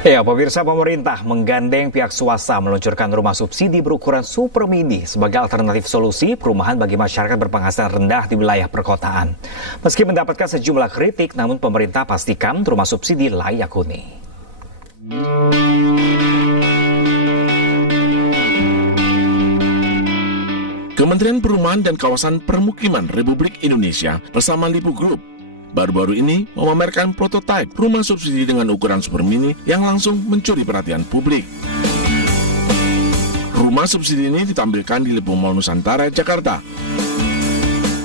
Ya, pemirsa, pemerintah menggandeng pihak swasta meluncurkan rumah subsidi berukuran super mini sebagai alternatif solusi perumahan bagi masyarakat berpenghasilan rendah di wilayah perkotaan. Meski mendapatkan sejumlah kritik, namun pemerintah pastikan rumah subsidi layak huni. Kementerian Perumahan dan Kawasan Permukiman Republik Indonesia bersama Lipo Group baru-baru ini memamerkan prototipe rumah subsidi dengan ukuran super mini yang langsung mencuri perhatian publik. Rumah subsidi ini ditampilkan di Lipo Mall Nusantara, Jakarta.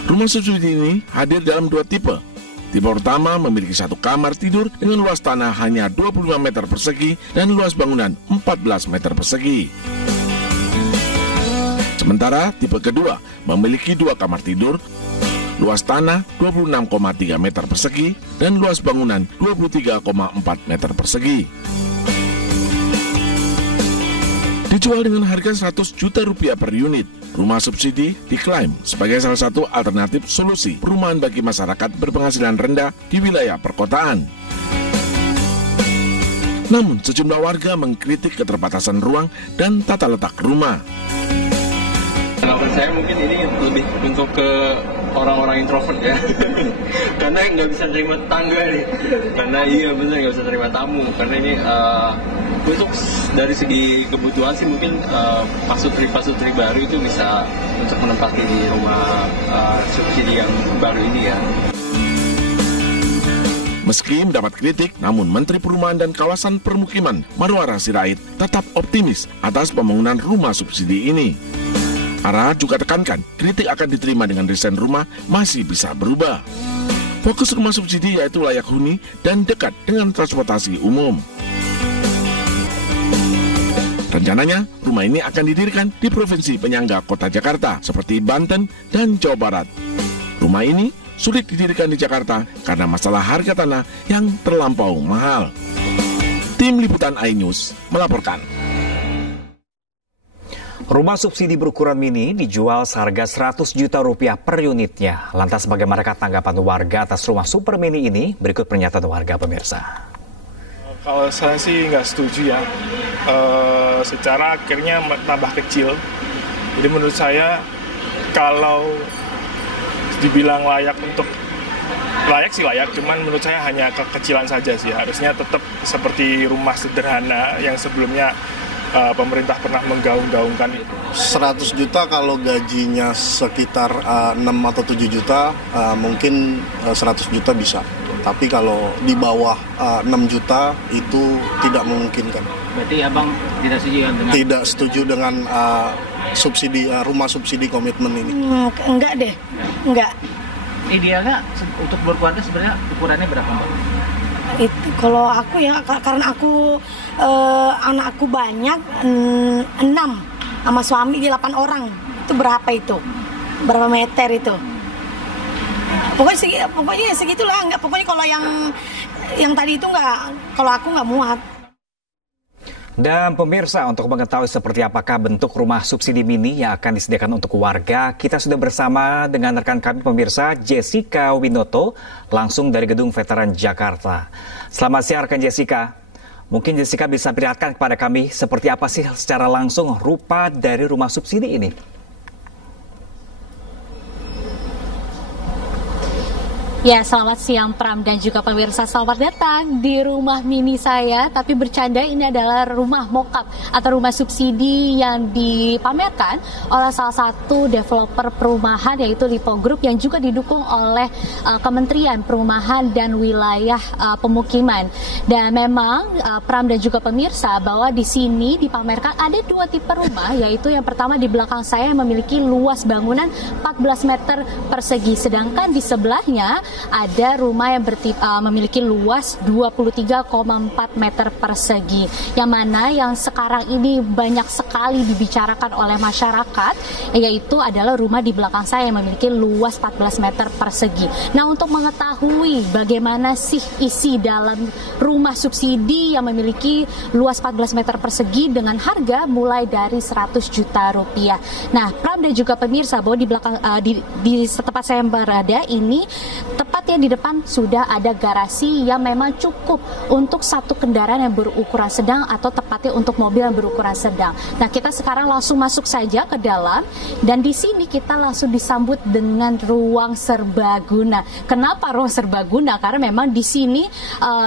Rumah subsidi ini hadir dalam dua tipe. Tipe pertama memiliki satu kamar tidur dengan luas tanah hanya 25 meter persegi dan luas bangunan 14 meter persegi. Sementara tipe kedua memiliki dua kamar tidur, luas tanah 26,3 meter persegi dan luas bangunan 23,4 meter persegi. Dijual dengan harga 100 juta rupiah per unit, rumah subsidi diklaim sebagai salah satu alternatif solusi perumahan bagi masyarakat berpenghasilan rendah di wilayah perkotaan. Namun sejumlah warga mengkritik keterbatasan ruang dan tata letak rumah. Kalau saya mungkin ini lebih untuk ke orang-orang introvert ya, karena nggak bisa terima tetangga nih, karena iya bener nggak bisa terima tamu, karena ini untuk dari segi kebutuhan sih mungkin pasutri baru itu bisa untuk menempati di rumah subsidi yang baru ini ya. Meski mendapat kritik, namun Menteri Perumahan dan Kawasan Permukiman Marwara Sirait tetap optimis atas pembangunan rumah subsidi ini. Ara juga tekankan, kritik akan diterima dengan desain rumah masih bisa berubah. Fokus rumah subsidi yaitu layak huni dan dekat dengan transportasi umum. Rencananya, rumah ini akan didirikan di provinsi penyangga kota Jakarta seperti Banten dan Jawa Barat. Rumah ini sulit didirikan di Jakarta karena masalah harga tanah yang terlampau mahal. Tim Liputan iNews melaporkan. Rumah subsidi berukuran mini dijual seharga 100 juta rupiah per unitnya. Lantas bagaimana tanggapan warga atas rumah super mini ini? Berikut pernyataan warga, pemirsa. Kalau saya sih nggak setuju ya. Secara akhirnya tambah kecil. Jadi menurut saya kalau dibilang layak sih layak, cuman menurut saya hanya kekecilan saja sih. Harusnya tetap seperti rumah sederhana yang sebelumnya pemerintah pernah menggaung-gaungkan itu. 100 juta kalau gajinya sekitar 6 atau 7 juta, mungkin 100 juta bisa. Tapi kalau di bawah 6 juta itu tidak memungkinkan. Berarti abang tidak setuju dengan? Tidak setuju dengan subsidi rumah subsidi komitmen ini. Enggak deh, enggak. Idealnya untuk berkeluarga sebenarnya ukurannya berapa, Mbak? Itu kalau aku ya, karena aku anak aku banyak, 6 sama suami 8 orang. Itu berapa itu? Berapa meter itu? Pokoknya segitulah. Enggak, pokoknya kalau yang tadi itu enggak, kalau aku enggak muat. Dan pemirsa, untuk mengetahui seperti apakah bentuk rumah subsidi mini yang akan disediakan untuk warga, kita sudah bersama dengan rekan kami pemirsa Jessica Winoto, langsung dari Gedung Veteran Jakarta. Selamat siang rekan Jessica. Mungkin Jessica bisa perlihatkan kepada kami seperti apa sih secara langsung rupa dari rumah subsidi ini? Ya, selamat siang Pram dan juga pemirsa, selamat datang di rumah mini saya. Tapi bercanda, ini adalah rumah mock-up atau rumah subsidi yang dipamerkan oleh salah satu developer perumahan yaitu Lipo Group yang juga didukung oleh Kementerian Perumahan dan Wilayah Pemukiman. Dan memang Pram dan juga pemirsa bahwa di sini dipamerkan ada dua tipe rumah, yaitu yang pertama di belakang saya memiliki luas bangunan 14 meter persegi, sedangkan di sebelahnya ada rumah yang memiliki luas 23,4 meter persegi, yang mana yang sekarang ini banyak sekali dibicarakan oleh masyarakat, yaitu adalah rumah di belakang saya yang memiliki luas 14 meter persegi. Nah, untuk mengetahui bagaimana sih isi dalam rumah subsidi yang memiliki luas 14 meter persegi dengan harga mulai dari 100 juta rupiah. Nah, Pram dan juga pemirsa, bahwa di belakang di tempat saya berada ini tepatnya tepatnya di depan sudah ada garasi yang memang cukup untuk satu kendaraan yang berukuran sedang atau tepatnya untuk mobil yang berukuran sedang. Nah, kita sekarang langsung masuk saja ke dalam dan di sini kita langsung disambut dengan ruang serbaguna. Kenapa ruang serbaguna? Karena memang di sini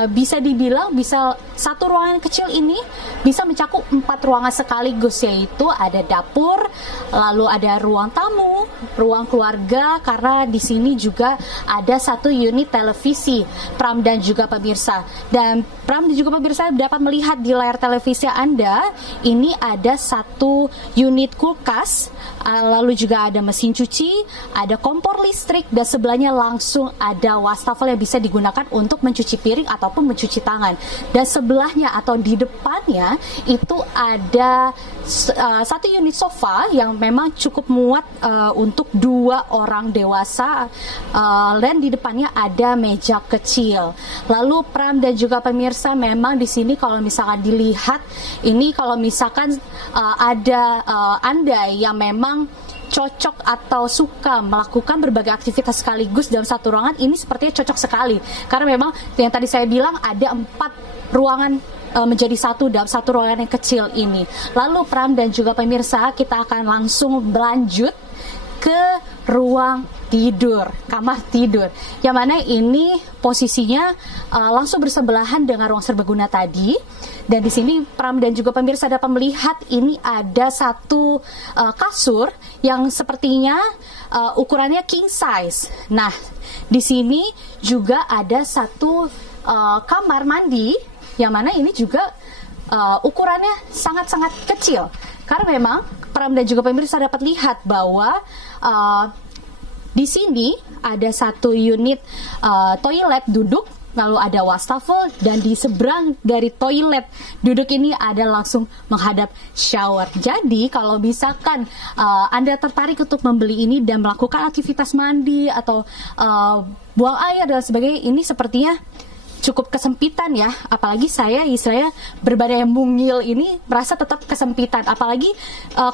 bisa dibilang bisa satu ruangan kecil ini bisa mencakup 4 ruangan sekaligus, yaitu ada dapur, lalu ada ruang tamu, ruang keluarga, karena di sini juga ada satu unit televisi, Pram dan juga pemirsa. Dan Pram dan juga pemirsa dapat melihat di layar televisi Anda, ini ada satu unit kulkas, lalu juga ada mesin cuci, ada kompor listrik, dan sebelahnya langsung ada wastafel yang bisa digunakan untuk mencuci piring ataupun mencuci tangan. Dan sebelahnya atau di depannya itu ada satu unit sofa yang memang cukup muat untuk 2 orang dewasa, dan di depannya ada meja kecil. Lalu Pram dan juga pemirsa, memang di sini kalau misalkan dilihat, ini kalau misalkan ada Anda yang memang cocok atau suka melakukan berbagai aktivitas sekaligus dalam satu ruangan, ini sepertinya cocok sekali. Karena memang yang tadi saya bilang ada 4 ruangan menjadi satu dalam satu ruangan yang kecil ini. Lalu Pram dan juga pemirsa, kita akan langsung berlanjut ke ruang tidur, kamar tidur, yang mana ini posisinya langsung bersebelahan dengan ruang serbaguna tadi. Dan di sini Pram dan juga pemirsa dapat melihat ini ada satu kasur yang sepertinya ukurannya king size. Nah, di sini juga ada satu kamar mandi, yang mana ini juga ukurannya sangat-sangat kecil. Karena memang Pram dan juga pemirsa dapat lihat bahwa di sini ada satu unit toilet duduk, lalu ada wastafel, dan di seberang dari toilet duduk ini ada langsung menghadap shower. Jadi kalau misalkan Anda tertarik untuk membeli ini dan melakukan aktivitas mandi atau buang air dan sebagainya, ini sepertinya cukup kesempitan ya, apalagi saya istilahnya berbadan yang mungil ini merasa tetap kesempitan, apalagi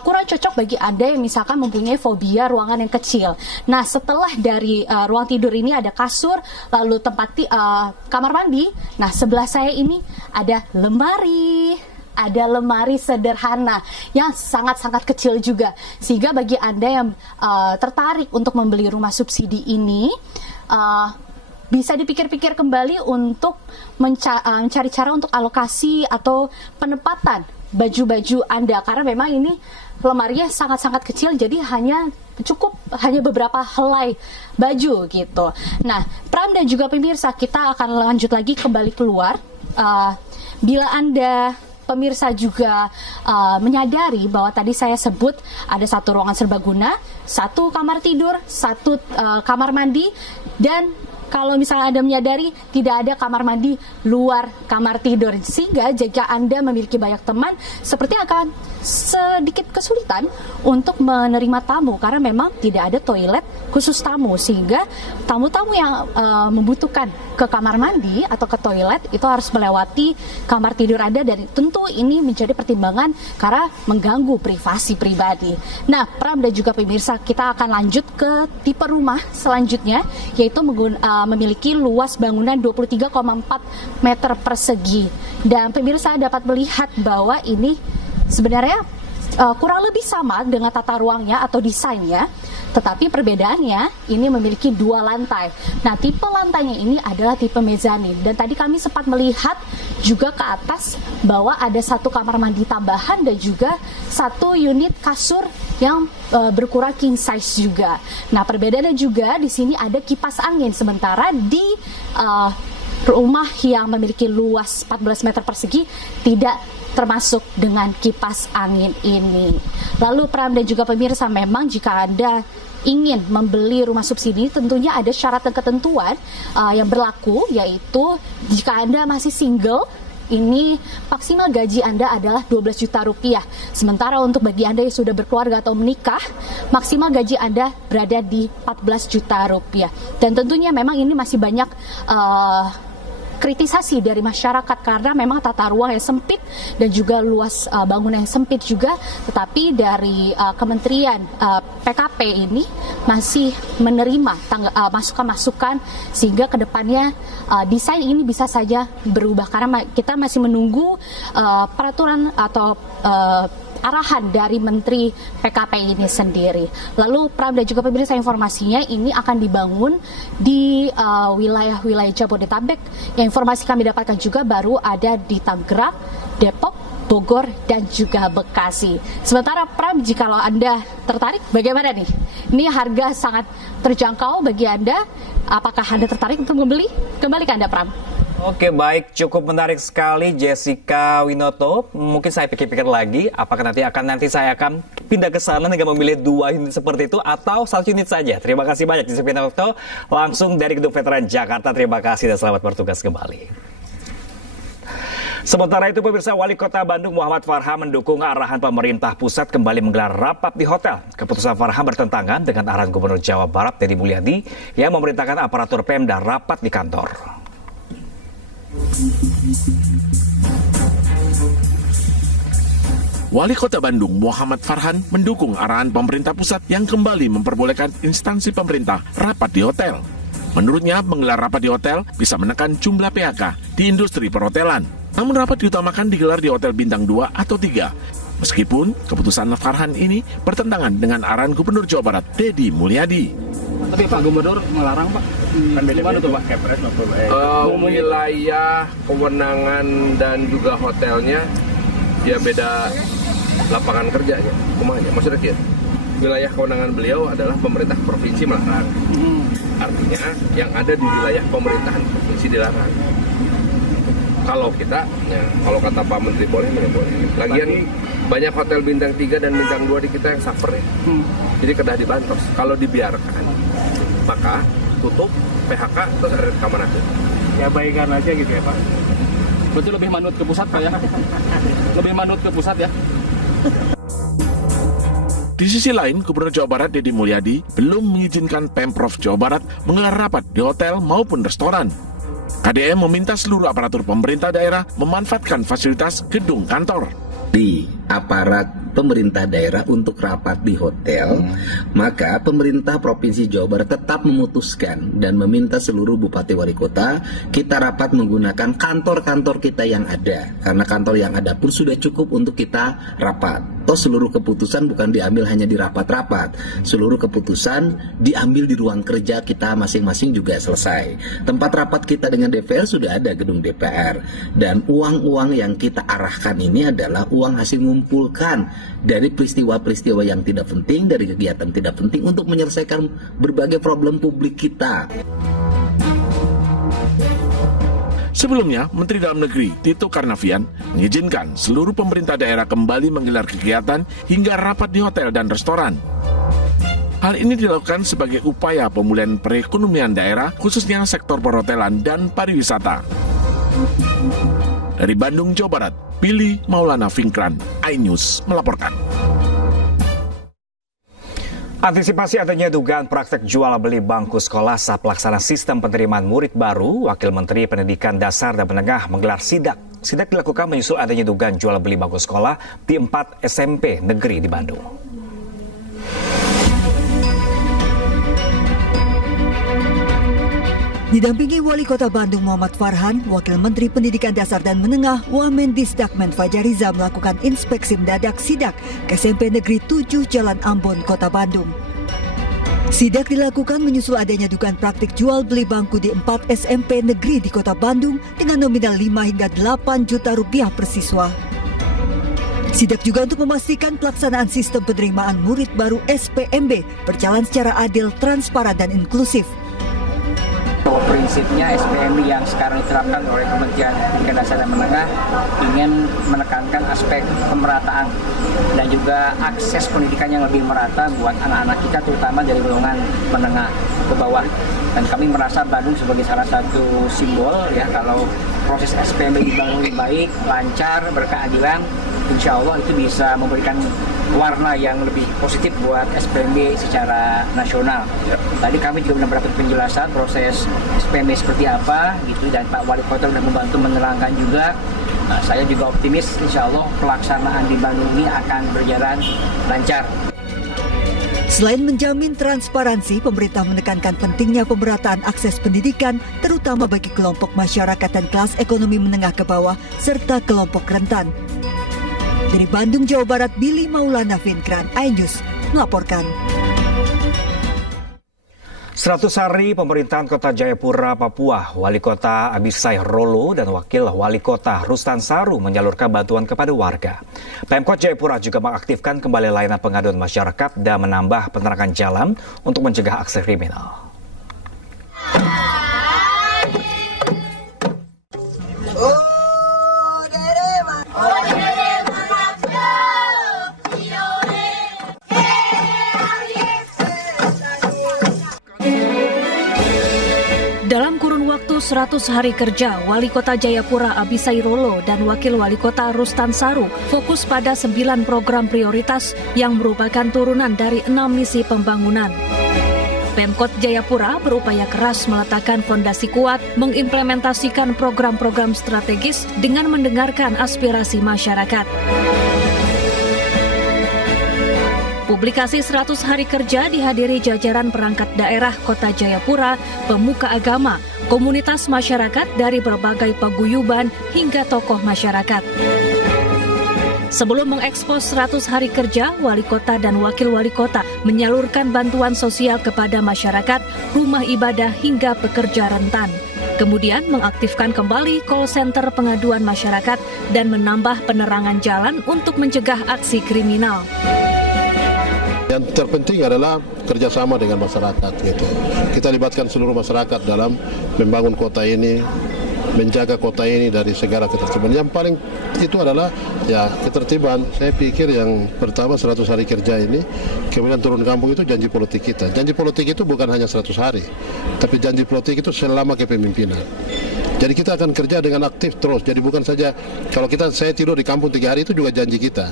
kurang cocok bagi Anda yang misalkan mempunyai fobia ruangan yang kecil. Nah, setelah dari ruang tidur ini ada kasur, lalu tempat kamar mandi. Nah, sebelah saya ini ada lemari sederhana yang sangat-sangat kecil juga, sehingga bagi Anda yang tertarik untuk membeli rumah subsidi ini, bisa dipikir-pikir kembali untuk mencari cara untuk alokasi atau penempatan baju-baju Anda, karena memang ini lemarinya sangat-sangat kecil, jadi hanya beberapa helai baju gitu. Nah, Pram dan juga pemirsa, kita akan lanjut lagi kembali keluar. Bila Anda pemirsa juga menyadari bahwa tadi saya sebut ada satu ruangan serbaguna, satu kamar tidur, satu kamar mandi, dan kalau misalnya Anda menyadari tidak ada kamar mandi luar kamar tidur, sehingga jika Anda memiliki banyak teman, sepertinya akan sedikit kesulitan untuk menerima tamu, karena memang tidak ada toilet khusus tamu, sehingga tamu-tamu yang membutuhkan ke kamar mandi atau ke toilet itu harus melewati kamar tidur Anda, dan tentu ini menjadi pertimbangan karena mengganggu privasi pribadi. Nah, Pram dan juga pemirsa, kita akan lanjut ke tipe rumah selanjutnya, yaitu memiliki luas bangunan 23,4 meter persegi. Dan pemirsa dapat melihat bahwa ini sebenarnya kurang lebih sama dengan tata ruangnya atau desainnya, tetapi perbedaannya ini memiliki 2 lantai. Nah, tipe lantainya ini adalah tipe mezanin, dan tadi kami sempat melihat juga ke atas bahwa ada satu kamar mandi tambahan dan juga satu unit kasur yang berukuran king size juga. Nah, perbedaannya juga di sini ada kipas angin, sementara di rumah yang memiliki luas 14 meter persegi tidak termasuk dengan kipas angin ini. Lalu Pram dan juga pemirsa, memang jika Anda ingin membeli rumah subsidi, tentunya ada syarat dan ketentuan yang berlaku, yaitu jika Anda masih single, ini maksimal gaji Anda adalah 12 juta rupiah. Sementara untuk bagi Anda yang sudah berkeluarga atau menikah, maksimal gaji Anda berada di 14 juta rupiah. Dan tentunya memang ini masih banyak kritisasi dari masyarakat karena memang tata ruang yang sempit dan juga luas bangunan yang sempit juga, tetapi dari Kementerian PKP ini masih menerima masukan-masukan sehingga kedepannya desain ini bisa saja berubah karena kita masih menunggu peraturan atau arahan dari Menteri PKP ini sendiri. Lalu Pram dan juga pemirsa, informasinya ini akan dibangun di wilayah-wilayah Jabodetabek. Yang informasi kami dapatkan juga baru ada di Tangerang, Depok, Bogor, dan juga Bekasi. Sementara Pram, jikalau Anda tertarik, bagaimana nih? Ini harga sangat terjangkau bagi Anda. Apakah Anda tertarik untuk membeli? Kembali ke Anda, Pram. Oke, baik, cukup menarik sekali Jessica Winoto. Mungkin saya pikir-pikir lagi, apakah nanti saya akan pindah ke sana dengan memilih 2 unit seperti itu atau 1 unit saja. Terima kasih banyak Jessica Winoto, langsung dari Gedung Veteran Jakarta. Terima kasih dan selamat bertugas kembali. Sementara itu, pemirsa, Wali Kota Bandung Muhammad Farhan mendukung arahan pemerintah pusat kembali menggelar rapat di hotel. Keputusan Farhan bertentangan dengan arahan Gubernur Jawa Barat Deddy Mulyadi yang memerintahkan aparatur Pemda rapat di kantor. Wali Kota Bandung Muhammad Farhan mendukung arahan pemerintah pusat yang kembali memperbolehkan instansi pemerintah rapat di hotel. Menurutnya, menggelar rapat di hotel bisa menekan jumlah PHK di industri perhotelan. Namun rapat diutamakan digelar di hotel bintang 2 atau 3. Meskipun keputusan Farhan ini bertentangan dengan arahan Gubernur Jawa Barat Deddy Mulyadi. Tapi Pak Gubernur melarang, Pak. Kan beda-beda tuh, Pak. Wilayah, kewenangan, dan juga hotelnya ya beda lapangan kerjanya. Kumanya, maksudnya gitu. Wilayah kewenangan beliau adalah pemerintah provinsi melarang. Artinya yang ada di wilayah pemerintahan provinsi dilarang. Kalau kita, ya, kalau kata Pak Menteri boleh. Lagian banyak hotel bintang 3 dan bintang 2 di kita yang suffer ya. Jadi kedah dibantos. Kalau dibiarkan, maka tutup, PHK, terus ada rekaman aja. Ya baikkan aja gitu ya, Pak. Betul, lebih manut ke pusat, Pak, ya? Lebih manut ke pusat ya. Di sisi lain, Gubernur Jawa Barat Deddy Mulyadi belum mengizinkan Pemprov Jawa Barat menggelar rapat di hotel maupun restoran. KDM meminta seluruh aparatur pemerintah daerah memanfaatkan fasilitas gedung kantor. Di aparat pemerintah daerah untuk rapat di hotel, maka pemerintah Provinsi Jawa Barat tetap memutuskan dan meminta seluruh bupati wali kota kita rapat menggunakan kantor-kantor kita yang ada, karena kantor yang ada pun sudah cukup untuk kita rapat. Toh seluruh keputusan bukan diambil hanya di rapat-rapat, seluruh keputusan diambil di ruang kerja kita masing-masing juga selesai. Tempat rapat kita dengan DPR sudah ada gedung DPR, dan uang-uang yang kita arahkan ini adalah uang hasil ngumpulkan dari peristiwa-peristiwa yang tidak penting, dari kegiatan tidak penting untuk menyelesaikan berbagai problem publik kita. Sebelumnya, Menteri Dalam Negeri Tito Karnavian mengizinkan seluruh pemerintah daerah kembali menggelar kegiatan hingga rapat di hotel dan restoran. Hal ini dilakukan sebagai upaya pemulihan perekonomian daerah, khususnya sektor perhotelan dan pariwisata. Dari Bandung, Jawa Barat, Billy Maulana Finkran, iNews melaporkan. Antisipasi adanya dugaan praktek jual beli bangku sekolah saat pelaksanaan sistem penerimaan murid baru, Wakil Menteri Pendidikan Dasar dan Menengah menggelar sidak. Sidak dilakukan menyusul adanya dugaan jual beli bangku sekolah di 4 SMP negeri di Bandung. Didampingi Wali Kota Bandung Muhammad Farhan, Wakil Menteri Pendidikan Dasar dan Menengah Wamendisdakmen Fajariza melakukan inspeksi mendadak sidak ke SMP Negeri 7 Jalan Ambon, Kota Bandung. Sidak dilakukan menyusul adanya dugaan praktik jual beli bangku di 4 SMP negeri di Kota Bandung dengan nominal 5 hingga 8 juta rupiah per siswa. Sidak juga untuk memastikan pelaksanaan sistem penerimaan murid baru SPMB berjalan secara adil, transparan, dan inklusif. Prinsipnya SPMB yang sekarang diterapkan oleh Kementerian Pendidikan Dasar dan Menengah ingin menekankan aspek pemerataan dan juga akses pendidikan yang lebih merata buat anak-anak kita, terutama dari golongan menengah ke bawah. Dan kami merasa Bandung sebagai salah satu simbol ya, kalau proses SPMB dibangun lebih baik, lancar, berkeadilan, insya Allah itu bisa memberikan warna yang lebih positif buat SPMB secara nasional. Tadi kami juga mendapat penjelasan proses SPMB seperti apa gitu, dan Pak Wali Kota sudah membantu menerangkan juga. Saya juga optimis insya Allah pelaksanaan di Bandung ini akan berjalan lancar. Selain menjamin transparansi, pemerintah menekankan pentingnya pemerataan akses pendidikan, terutama bagi kelompok masyarakat dan kelas ekonomi menengah ke bawah, serta kelompok rentan. Dari Bandung, Jawa Barat, Billy Maulana Vinkran, iNews melaporkan. 100 hari pemerintahan Kota Jayapura, Papua, Wali Kota Abisai Rolo dan Wakil Wali Kota Rustan Saru menyalurkan bantuan kepada warga. Pemkot Jayapura juga mengaktifkan kembali layanan pengaduan masyarakat dan menambah penerangan jalan untuk mencegah aksi kriminal. Dalam kurun waktu 100 hari kerja, Wali Kota Jayapura Abisai Rolo dan Wakil Wali Kota Rustan Saru fokus pada 9 program prioritas yang merupakan turunan dari 6 misi pembangunan. Pemkot Jayapura berupaya keras meletakkan fondasi kuat, mengimplementasikan program-program strategis dengan mendengarkan aspirasi masyarakat. Publikasi 100 hari kerja dihadiri jajaran perangkat daerah Kota Jayapura, pemuka agama, komunitas masyarakat dari berbagai paguyuban hingga tokoh masyarakat. Sebelum mengekspos 100 hari kerja, Wali Kota dan Wakil Wali Kota menyalurkan bantuan sosial kepada masyarakat, rumah ibadah hingga pekerja rentan. Kemudian mengaktifkan kembali call center pengaduan masyarakat dan menambah penerangan jalan untuk mencegah aksi kriminal. Yang terpenting adalah kerjasama dengan masyarakat gitu. Kita libatkan seluruh masyarakat dalam membangun kota ini, menjaga kota ini dari segala ketertiban. Yang paling itu adalah ya ketertiban. Saya pikir yang pertama 100 hari kerja ini, kemudian turun kampung itu janji politik kita. Janji politik itu bukan hanya 100 hari, tapi janji politik itu selama kepemimpinan. Jadi kita akan kerja dengan aktif terus. Jadi bukan saja kalau saya tidur di kampung 3 hari itu juga janji kita.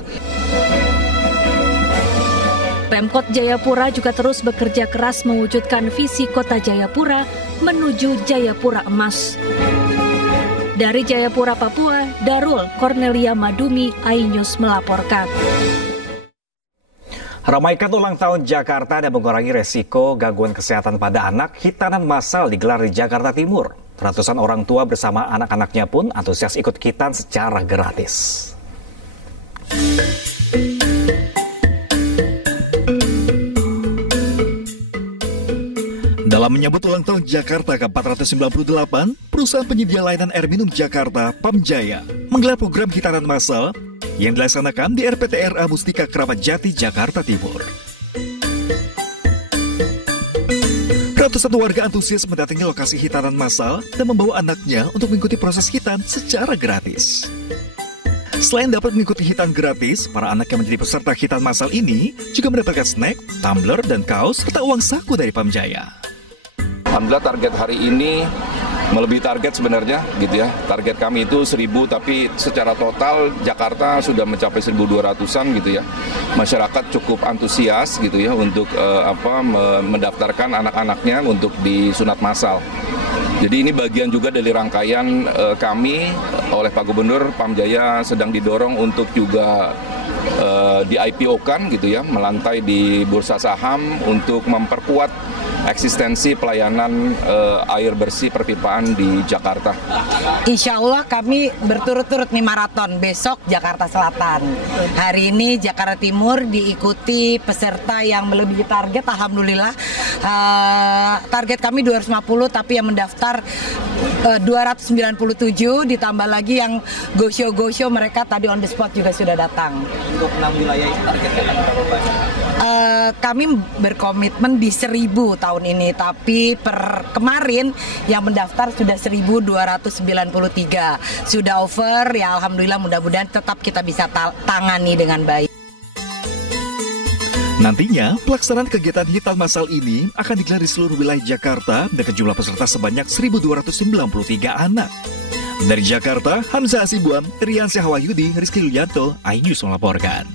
Pemkot Jayapura juga terus bekerja keras mewujudkan visi Kota Jayapura menuju Jayapura Emas. Dari Jayapura, Papua, Darul Cornelia Madumi, iNews melaporkan. Ramaikan ulang tahun Jakarta dan mengurangi resiko gangguan kesehatan pada anak, hitanan massal digelar di Jakarta Timur. Ratusan orang tua bersama anak-anaknya pun antusias ikut hitan secara gratis. Dalam menyambut ulang tahun Jakarta ke-498, perusahaan penyedia layanan air minum Jakarta, Pamjaya, menggelar program hitanan massal yang dilaksanakan di RPTRA Mustika Keramat Jati, Jakarta Timur. Ratusan warga antusias mendatangi lokasi hitanan massal dan membawa anaknya untuk mengikuti proses hitan secara gratis. Selain dapat mengikuti hitan gratis, para anak yang menjadi peserta hitan massal ini juga mendapatkan snack, tumbler, dan kaos serta uang saku dari Pamjaya. Alhamdulillah target hari ini melebihi target sebenarnya gitu ya. Target kami itu 1.000 tapi secara total Jakarta sudah mencapai 1.200-an gitu ya. Masyarakat cukup antusias gitu ya untuk mendaftarkan anak-anaknya untuk disunat massal. Jadi ini bagian juga dari rangkaian kami oleh Pak Gubernur. Pamjaya sedang didorong untuk juga di IPO-kan gitu ya, melantai di bursa saham untuk memperkuat eksistensi pelayanan air bersih perpipaan di Jakarta. Insya Allah kami berturut-turut nih maraton, besok Jakarta Selatan. Hari ini Jakarta Timur diikuti peserta yang melebihi target, alhamdulillah. Target kami 250 tapi yang mendaftar 297, ditambah lagi yang go-show mereka tadi on the spot juga sudah datang. Untuk 6 wilayah ini targetnya akan berapa banyak? Kami berkomitmen di 1.000 tahun ini, tapi per kemarin yang mendaftar sudah 1.293. Sudah over, ya alhamdulillah, mudah-mudahan tetap kita bisa tangani dengan baik. Nantinya, pelaksanaan kegiatan hitan massal ini akan digelar di seluruh wilayah Jakarta dengan jumlah peserta sebanyak 1.293 anak. Dari Jakarta, Hamzah Asibuan, Rian Syahwayudi, Rizky Yulianto, iNews melaporkan.